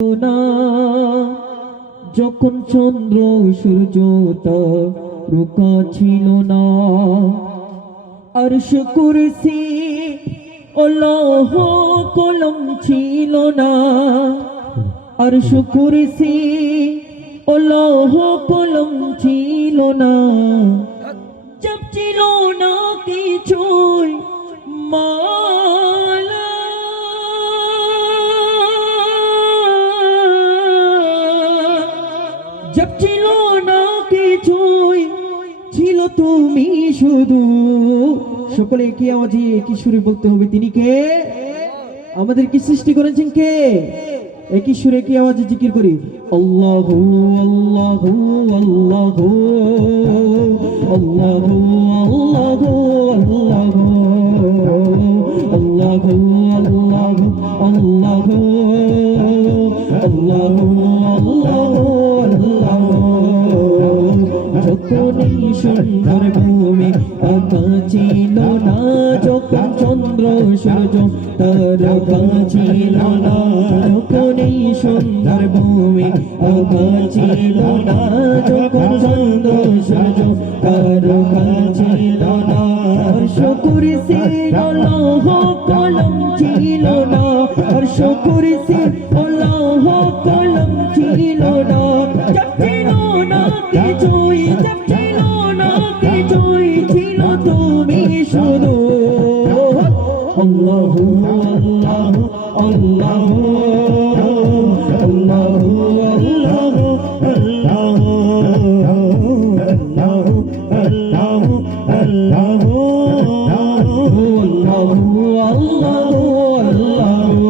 না যখন চন্দ্র সূর্য তারকা ছিল না, আরশ কুরসি ও লৌহ কলম ছিল না, আরশ কুরসি ও লৌহ কলম ছিল না, জব ছিল না কিছুই মালা, জব ছিল না কিছুই ছিল তুমি শুধু। সকলে কি আওয়াজে কি সুরে বলতে হবে, তিনি কে? আমাদের কি সৃষ্টি করেছেন কে? একই সুরে কি আওয়াজে জিকির করি, আল্লাহু আল্লাহু আল্লাহু আল্লাহু আল্লাহু আল্লাহু আল্লাহু আল্লাহু আল্লাহু আল্লাহু আল্লাহু যখনই সুন্দর ভূমি আঁকা ছিল না, যখন চন্দ্র সূর্য তারকা ছিল না, যখনই সুন্দর ভূমি আঁকা ছিল না, যখন চন্দ্র সূর্য তারকা ছিল না, আরশ কুরসি ও লৌহ কলম ছিল না, আরশ কুরসি ও লৌহ কলম ছিল না, জব ছিল না কিছুই, জব ছিল না কিছুই ছিল তুমি শুধু। আল্লাহু আল্লাহু আল্লাহু আল্লাহু আল্লাহু আল্লাহু আল্লাহু আল্লাহু আল্লাহু আল্লাহু আল্লাহু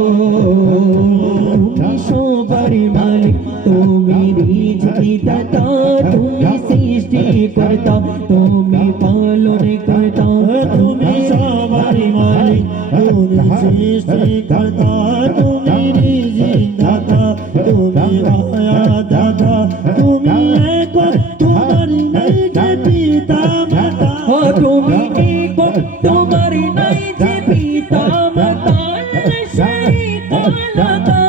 তুমি সবার মালিক, তুমি রিজকি দাতা, তুমি সৃষ্টি কর্তা, তুমি পালন কর্তা, তুমি সবার মালিক, তুমি সৃষ্টি কর্তা, তুমি রিজকি দাতা, তুমি মায়া দাতা, তুমি এক, তোমার নাই যে পিতা মাতা, তুমি এক, তোমার নাই যে পিতা মাতা, শরীক লাগা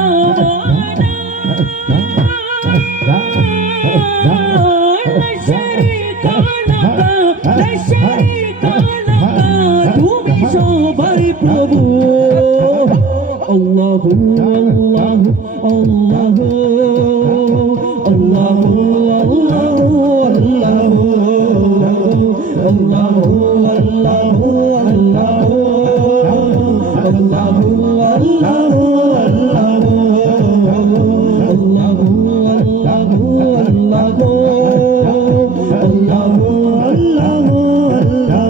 তুমি সবাই প্রভু। আল্লাহু আল্লাহু আল্লাহু আল্লাহু আল্লাহু আল্লাহু আল্লাহু আল্লাহু আল্লাহু আল্লাহু আল্লাহু আল্লাহু আল্লাহু আল্লাহু আল্লাহু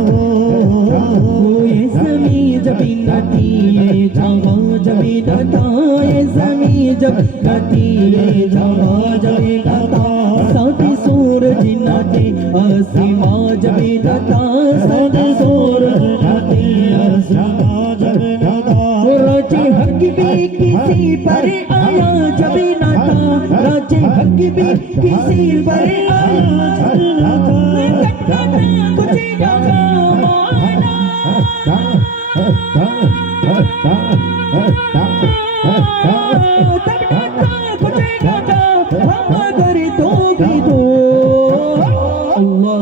ये ज़मीं जब नती ये जहाँ जब नता, ये ज़मीं जब नती ये जहाँ जब नता, साथी सूरज नते आसमां जब नता, साथी सूरज नते आसमां जब नता, राजे हक भी किसी पर आया जब नता, राजे हक भी किसी पर आया जब नता, कुछ नता Allah